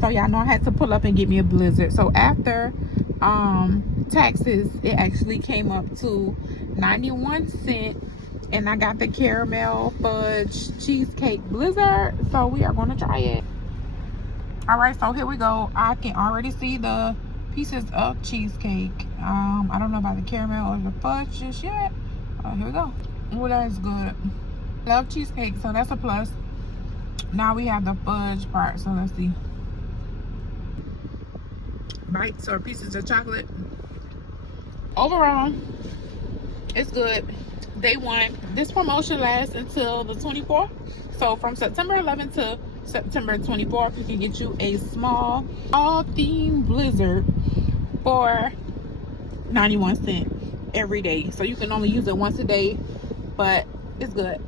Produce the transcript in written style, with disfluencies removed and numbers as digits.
So y'all know I had to pull up and get me a Blizzard. So after taxes, it actually came up to 91 cents, and I got the caramel fudge cheesecake Blizzard. So we are going to try it. All right, so here we go. I can already see the pieces of cheesecake. I don't know about the caramel or the fudge just yet. Here we go. Oh, that is good. Love cheesecake, so that's a plus. Now we have the fudge part, so let's see. Bites or pieces of chocolate. Overall, it's good. Day one. This promotion lasts until the 24th. So from September 11th to September 24th, you can get you a small all-themed Blizzard for 91 cents every day. So you can only use it once a day, but it's good.